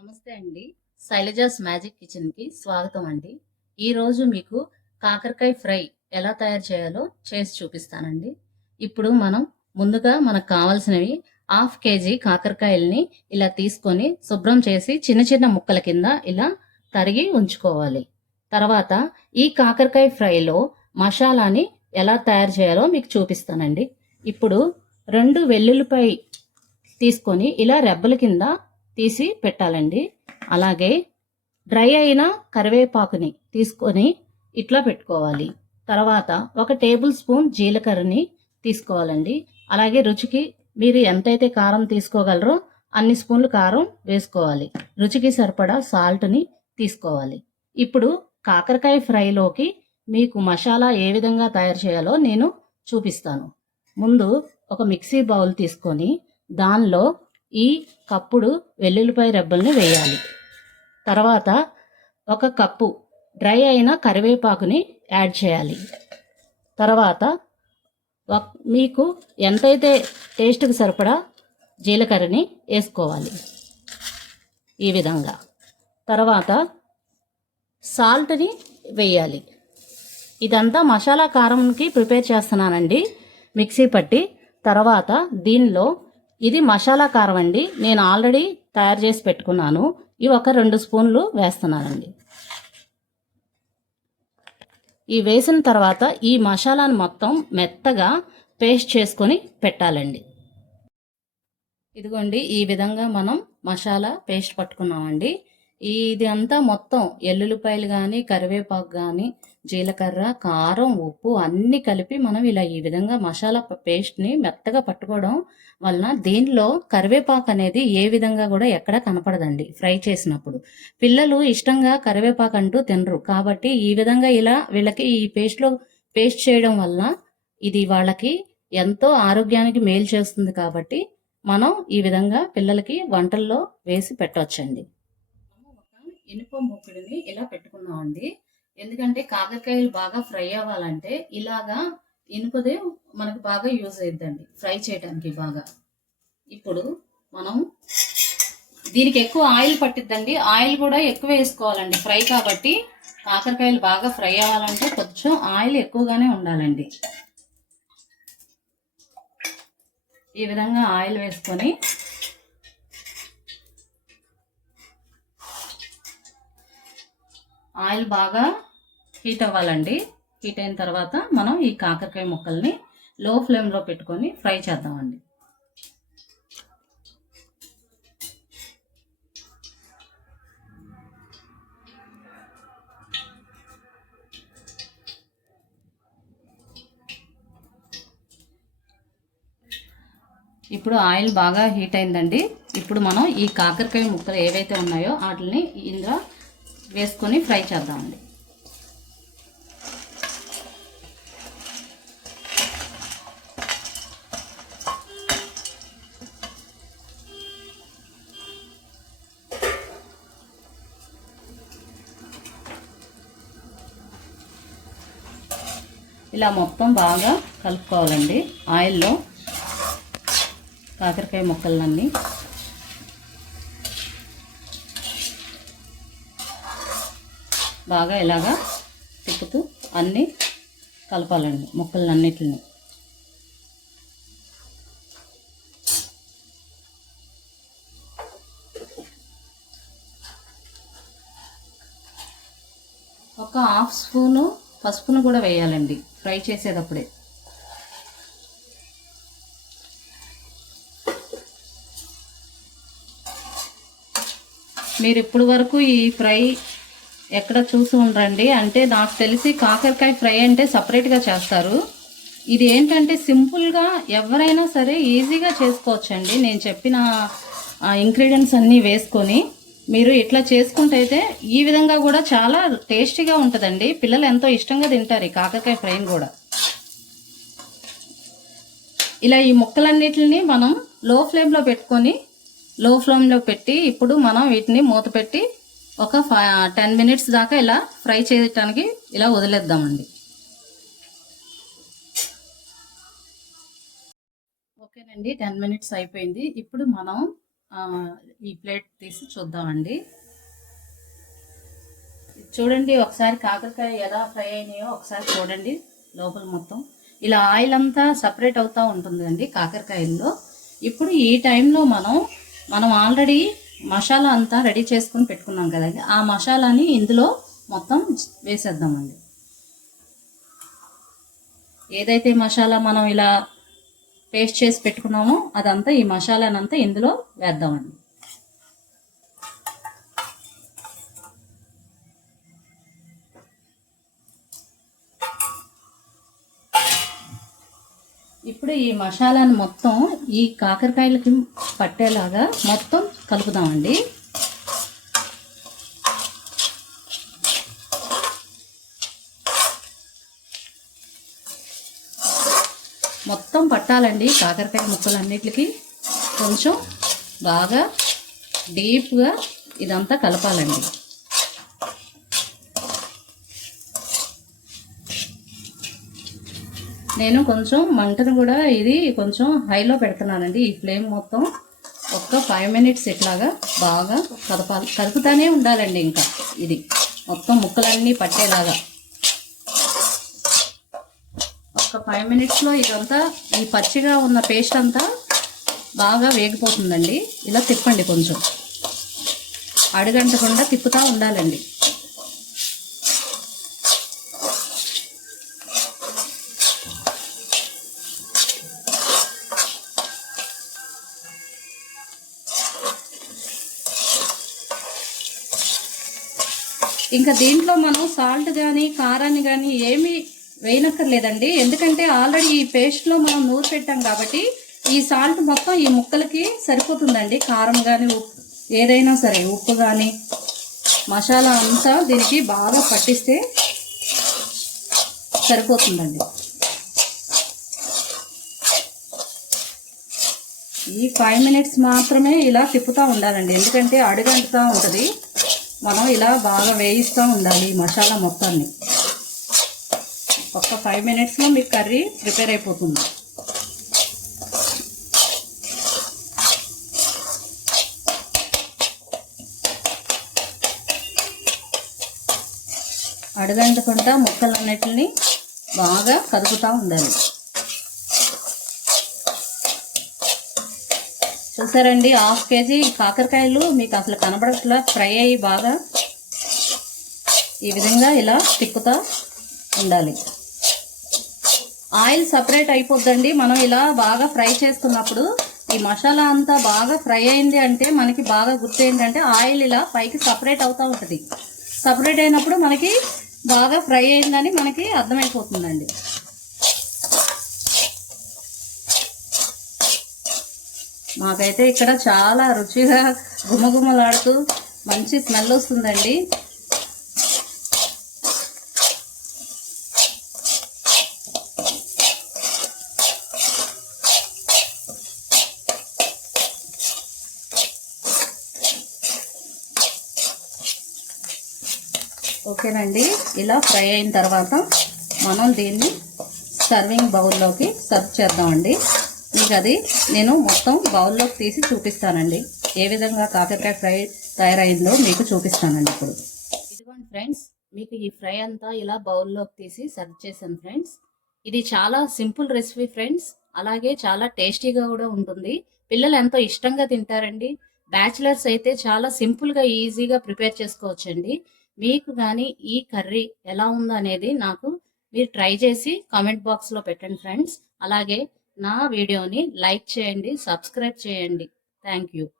నమస్తే అండి. శైలజాస్ మ్యాజిక్ కిచెన్‌కి స్వాగతం అండి. ఈరోజు మీకు కాకరకాయ ఫ్రై ఎలా తయారు చేయాలో చేసి చూపిస్తానండి. ఇప్పుడు మనం ముందుగా మనకు కావాల్సినవి హాఫ్ కేజీ కాకరకాయల్ని ఇలా తీసుకొని శుభ్రం చేసి చిన్న చిన్న ముక్కల కింద ఇలా తరిగి ఉంచుకోవాలి. తర్వాత ఈ కాకరకాయ ఫ్రైలో మసాలాని ఎలా తయారు చేయాలో మీకు చూపిస్తానండి. ఇప్పుడు 2 వెల్లుల్లిపాయ తీసుకొని ఇలా రెబ్బల కింద తీసి పెట్టాలండి. అలాగే డ్రై అయిన కరివేపాకుని తీసుకొని ఇట్లా పెట్టుకోవాలి. తర్వాత 1 టేబుల్ స్పూన్ జీలకర్రని తీసుకోవాలండి. అలాగే రుచికి మీరు ఎంతైతే కారం తీసుకోగలరో అన్ని స్పూన్లు కారం వేసుకోవాలి. రుచికి సరిపడా సాల్ట్ని తీసుకోవాలి. ఇప్పుడు కాకరకాయ ఫ్రైలోకి మీకు మసాలా ఏ విధంగా తయారు చేయాలో నేను చూపిస్తాను. ముందు ఒక మిక్సీ బౌల్ తీసుకొని దానిలో ఈ కప్పుడు వెల్లుల్లిపాయ రెబ్బల్ని వేయాలి. తర్వాత 1 కప్పు డ్రై అయిన కరివేపాకుని యాడ్ చేయాలి. తర్వాత మీకు ఎంతైతే టేస్ట్కి సరిపడా జీలకర్రని వేసుకోవాలి ఈ విధంగా. తర్వాత సాల్ట్ని వేయాలి. ఇదంతా మసాలా కారంకి ప్రిపేర్ చేస్తున్నానండి, మిక్సీ పట్టి. తర్వాత దీనిలో ఇది మసాలా కారం అండి, నేను ఆల్రెడీ తయారు చేసి పెట్టుకున్నాను. ఇవి 2 స్పూన్లు వేస్తున్నానండి. ఈ వేసిన తర్వాత ఈ మసాలాను మొత్తం మెత్తగా పేస్ట్ చేసుకొని పెట్టాలండి. ఇదిగోండి, ఈ విధంగా మనం మసాలా పేస్ట్ పట్టుకున్నామండి. ఇది అంతా మొత్తం ఎల్లుల్లిపాయలు కానీ కరివేపాకు కానీ జీలకర్ర కారం ఉప్పు అన్నీ కలిపి మనం ఇలా ఈ విధంగా మసాలా పేస్ట్ని మెత్తగా పట్టుకోవడం వలన దీనిలో కరివేపాకు అనేది ఏ విధంగా కూడా ఎక్కడ కనపడదండి ఫ్రై చేసినప్పుడు. పిల్లలు ఇష్టంగా కరివేపాకు అంటూ తినరు, కాబట్టి ఈ విధంగా ఇలా వీళ్ళకి ఈ పేస్ట్ చేయడం వలన ఇది వాళ్ళకి ఎంతో ఆరోగ్యానికి మేలు చేస్తుంది. కాబట్టి మనం ఈ విధంగా పిల్లలకి వంటల్లో వేసి పెట్టవచ్చండి. ఇనుప మూకుడిని ఇలా పెట్టుకున్నామండి. ఎందుకంటే కాకరకాయలు బాగా ఫ్రై అవ్వాలంటే ఇలాగా ఇనుపదే మనకు బాగా యూజ్ అవుతుందండి ఫ్రై చేయడానికి బాగా. ఇప్పుడు మనం దీనికి ఎక్కువ ఆయిల్ పట్టిద్దండి, ఆయిల్ కూడా ఎక్కువ వేసుకోవాలండి ఫ్రై కాబట్టి. కాకరకాయలు బాగా ఫ్రై అవ్వాలంటే కొంచెం ఆయిల్ ఎక్కువగానే ఉండాలండి. ఈ విధంగా ఆయిల్ వేసుకొని ఆయిల్ బాగా హీట్ అవ్వాలండి. హీట్ అయిన తర్వాత మనం ఈ కాకరకాయ ముక్కల్ని లో ఫ్లేమ్లో పెట్టుకొని ఫ్రై చేద్దామండి. ఇప్పుడు ఆయిల్ బాగా హీట్ అయిందండి. ఇప్పుడు మనం ఈ కాకరకాయ ముక్కలు ఏవైతే ఉన్నాయో వాటిని ఇందులో వేసుకొని ఫ్రై చేద్దామండి. ఇలా మొత్తం బాగా కలుపుకోవాలండి ఆయిల్లో కాకరకాయ ముక్కలన్నీ. బాగా ఇలాగా తిప్పుతూ అన్నీ కలపాలండి ముక్కలన్నిటిని. ఒక హాఫ్ స్పూను పసుపును కూడా వేయాలండి ఫ్రై చేసేటప్పుడే. మీరు ఇప్పటి వరకు ఈ ఫ్రై ఎక్కడ చూసి ఉండరండి, అంటే నాకు తెలిసి కాకరకాయ ఫ్రై అంటే సపరేట్గా చేస్తారు. ఇది ఏంటంటే సింపుల్గా ఎవరైనా సరే ఈజీగా చేసుకోవచ్చండి. నేను చెప్పిన ఇంగ్రీడియంట్స్ అన్నీ వేసుకొని మీరు ఇట్లా చేసుకుంటే అయితే ఈ విధంగా కూడా చాలా టేస్టీగా ఉంటుందండి. పిల్లలు ఎంతో ఇష్టంగా తింటారు ఈ కాకరకాయ ఫ్రైని కూడా. ఇలా ఈ ముక్కలన్నిటిని మనం లో ఫ్లేమ్లో పెట్టి ఇప్పుడు మనం వీటిని మూత పెట్టి ఒక 10 మినిట్స్ దాకా ఇలా ఫ్రై చేయడానికి ఇలా వదిలేద్దామండి. ఓకేనండి, 10 మినిట్స్ అయిపోయింది. ఇప్పుడు మనం ఈ ప్లేట్ తీసి చూద్దామండి. చూడండి ఒకసారి కాకరకాయ ఎలా ఫ్రై అయినాయో ఒకసారి చూడండి. లోపల మొత్తం ఇలా ఆయిల్ అంతా సపరేట్ అవుతూ ఉంటుందండి కాకరకాయల్లో. ఇప్పుడు ఈ టైంలో మనం ఆల్రెడీ మసాలా అంతా రెడీ చేసుకుని పెట్టుకున్నాం కదండి. ఆ మసాలాని ఇందులో మొత్తం వేసేద్దామండి. ఏదైతే మసాలా మనం ఇలా పేస్ట్ చేసి పెట్టుకున్నామో అదంతా ఈ మసాలానంతా ఇందులో వేద్దామండి. ఇప్పుడు ఈ మసాలాను మొత్తం ఈ కాకరకాయలకి పట్టేలాగా మొత్తం కలుపుదామండి. మొత్తం పట్టాలండి కాకరకాయ ముక్కలన్నిటికి. కొంచెం బాగా డీప్గా ఇదంతా కలపాలండి. నేను కొంచెం మంటను కూడా ఇది కొంచెం హైలో పెడుతున్నానండి. ఈ ఫ్లేమ్ మొత్తం ఒక్క 5 మినిట్స్ ఇట్లాగా బాగా కలుపుతానే ఉండాలండి. ఇంకా ఇది మొత్తం ముక్కలన్నీ పట్టేలాగా ఒక్క 5 మినిట్స్లో ఇదంతా ఈ పచ్చిగా ఉన్న పేస్ట్ అంతా బాగా వేగిపోతుందండి. ఇలా తిప్పండి, కొంచెం అడుగంటకుండా తిప్పుతూ ఉండాలండి. ఇంకా దీంట్లో మనం సాల్ట్ కానీ కారాన్ని కానీ ఏమీ వేయనక్కర్లేదండి. ఎందుకంటే ఆల్రెడీ ఈ పేస్ట్లో మనం నూరు పెట్టాం కాబట్టి ఈ సాల్ట్ మొత్తం ఈ ముక్కలకి సరిపోతుందండి. కారం కానీ ఉప్పు ఏదైనా సరే, ఉప్పు కానీ మసాలా అంతా దీనికి బాగా పట్టిస్తే సరిపోతుందండి. ఈ 5 మినిట్స్ మాత్రమే ఇలా తిప్పుతూ ఉండాలండి. ఎందుకంటే అడుగంటుతూ ఉంటుంది. మనం ఇలా బాగా వేయిస్తూ ఉండాలి ఈ మసాలా మొత్తాన్ని. ఒక్క 5 మినిట్స్లో మీకు కర్రీ ప్రిపేర్ అయిపోతుంది. అడుగంటకుండా ముక్కలన్నిటిని బాగా కదుపుతూ ఉండాలి. చూసారండి, 1/2 కేజీ కాకరకాయలు మీకు అసలు కనబడట్లా ఫ్రై అయ్యి బాగా ఈ విధంగా ఇలా తిప్పుతూ ఉండాలి. ఆయిల్ సపరేట్ అయిపోద్దండి. మనం ఇలా బాగా ఫ్రై చేస్తున్నప్పుడు ఈ మసాలా అంతా బాగా ఫ్రై అయింది అంటే మనకి బాగా గుర్తు ఏంటంటే ఆయిల్ ఇలా పైకి సపరేట్ అవుతూ ఉంటుంది. సపరేట్ అయినప్పుడు మనకి బాగా ఫ్రై అయిందని మనకి అర్థమైపోతుందండి. మాకైతే ఇక్కడ చాలా రుచిగా గుమగుమలాడుతూ మంచి స్మెల్ వస్తుందండి. ఓకేనండి, ఇలా ఫ్రై అయిన తర్వాత మనం దీన్ని సర్వింగ్ బౌల్లోకి సర్వ్ చేద్దామండి. మీకు అది నేను మొత్తం బౌల్లోకి తీసి చూపిస్తానండి. ఏ విధంగా కాకరకాయ ఫ్రై తయారైందో మీకు చూపిస్తానండి ఇప్పుడు. ఇదిగోండి ఫ్రెండ్స్, మీకు ఈ ఫ్రై అంతా ఇలా బౌల్లోకి తీసి సర్వ్ చేశాను ఫ్రెండ్స్. ఇది చాలా సింపుల్ రెసిపీ ఫ్రెండ్స్. అలాగే చాలా టేస్టీగా కూడా ఉంటుంది. పిల్లలు ఎంతో ఇష్టంగా తింటారండి. బ్యాచిలర్స్ అయితే చాలా సింపుల్గా ఈజీగా ప్రిపేర్ చేసుకోవచ్చండి. మీకు కానీ ఈ కర్రీ ఎలా ఉందో అనేది నాకు మీరు ట్రై చేసి కామెంట్ బాక్స్లో పెట్టండి ఫ్రెండ్స్. అలాగే నా వీడియోని లైక్ చేయండి, సబ్స్క్రైబ్ చేయండి. Thank you.